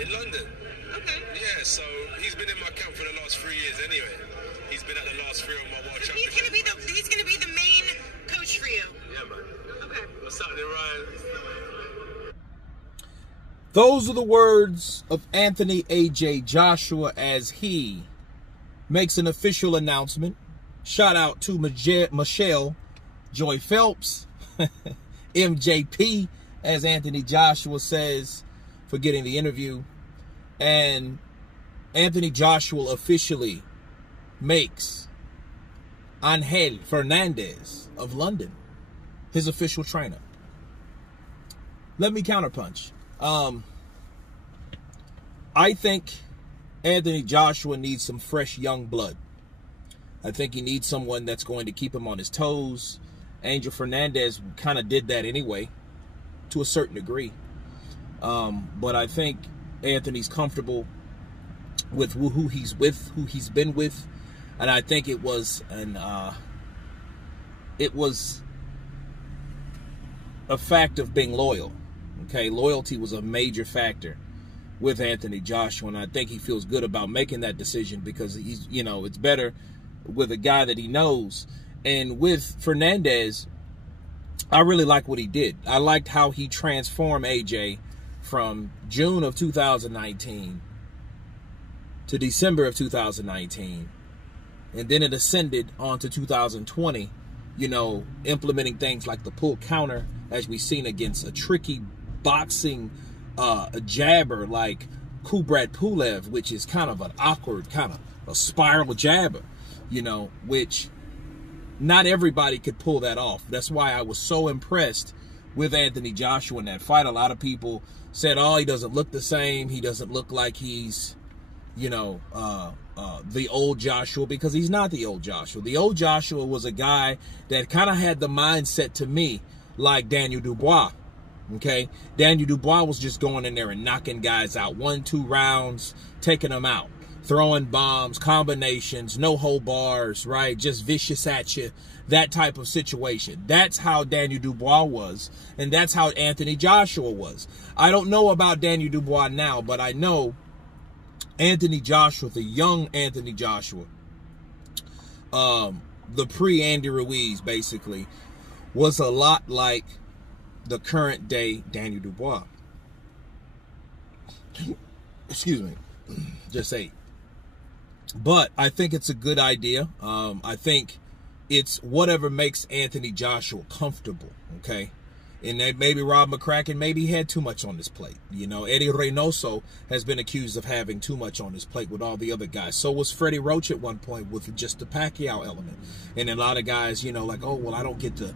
In London. Okay. Yeah, so he's been in my camp for the last 3 years anyway. He's been at the last 3 of my world So championship. he's gonna be the main coach for you. Yeah, man. Okay. What's happening, Ryan? Those are the words of Anthony A.J. Joshua as he makes an official announcement. Shout out to Michelle Joy Phelps, MJP, as Anthony Joshua says, for getting the interview. And Anthony Joshua officially makes Angel Fernandez of London his official trainer. Let me counterpunch. I think Anthony Joshua needs some fresh young blood. I think he needs someone that's going to keep him on his toes. Angel Fernandez kind of did that anyway, to a certain degree. But I think Anthony's comfortable with who he's with, who he's been with, and I think it was a fact of being loyal. Okay, loyalty was a major factor with Anthony Joshua, and I think he feels good about making that decision because he's, you know, it's better with a guy that he knows. And with Fernandez, I really like what he did. I liked how he transformed AJ from June of 2019 to December of 2019, and then it ascended on to 2020, you know, implementing things like the pull counter, as we've seen against a tricky boxing a jabber like Kubrat Pulev, which is kind of an awkward, kind of a spiral jabber, you know, which not everybody could pull that off. That's why I was so impressed with Anthony Joshua in that fight. A lot of people said, oh, he doesn't look the same. He doesn't look like he's, you know, the old Joshua, because he's not the old Joshua. The old Joshua was a guy that kind of had the mindset, to me, like Daniel Dubois. Okay, Daniel Dubois was just going in there and knocking guys out, 1-2 rounds, taking them out, throwing bombs, combinations, no hold bars, right? Just vicious at you, that type of situation. That's how Daniel Dubois was, and that's how Anthony Joshua was. I don't know about Daniel Dubois now, but I know Anthony Joshua, the young Anthony Joshua, the pre-Andy Ruiz, basically, was a lot like the current day Daniel Dubois. Excuse me. Just ate. But I think it's a good idea. I think it's whatever makes Anthony Joshua comfortable, okay? And that maybe Rob McCracken maybe had too much on his plate. You know, Eddie Reynoso has been accused of having too much on his plate with all the other guys. So was Freddie Roach at one point with just the Pacquiao element. And a lot of guys, you know, like, oh, well, I don't get the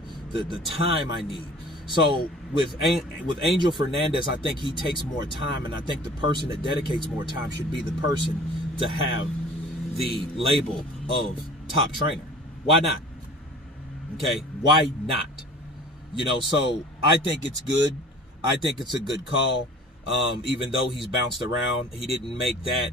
time I need. So with Angel Fernandez, I think he takes more time, and I think the person that dedicates more time should be the person to have the label of top trainer. Why not? Okay, why not? You know, so I think it's good. I think it's a good call. Even though he's bounced around, he didn't make that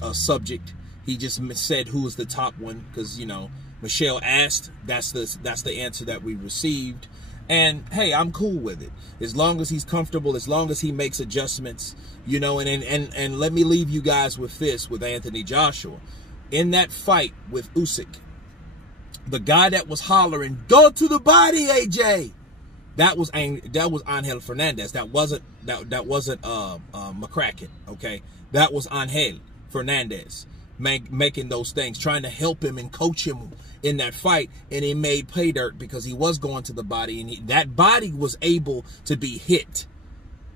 a subject. He just said who was the top one because, you know, Michelle asked. That's the answer that we received. And hey, I'm cool with it. As long as he's comfortable, as long as he makes adjustments, you know, and let me leave you guys with this, with Anthony Joshua. In that fight with Usyk, the guy that was hollering, "Go to the body, AJ," that was Angel Fernandez. That wasn't McCracken, okay? That was Angel Fernandez making those things, trying to help him and coach him in that fight, and he made pay dirt because he was going to the body, and that body was able to be hit,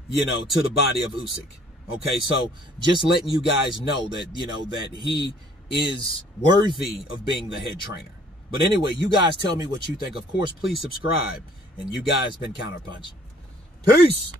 you know, to the body of Usyk. Okay, so just letting you guys know that, you know, that he is worthy of being the head trainer. But anyway, you guys tell me what you think. Of course, please subscribe, and you guys been Counterpunch. Peace.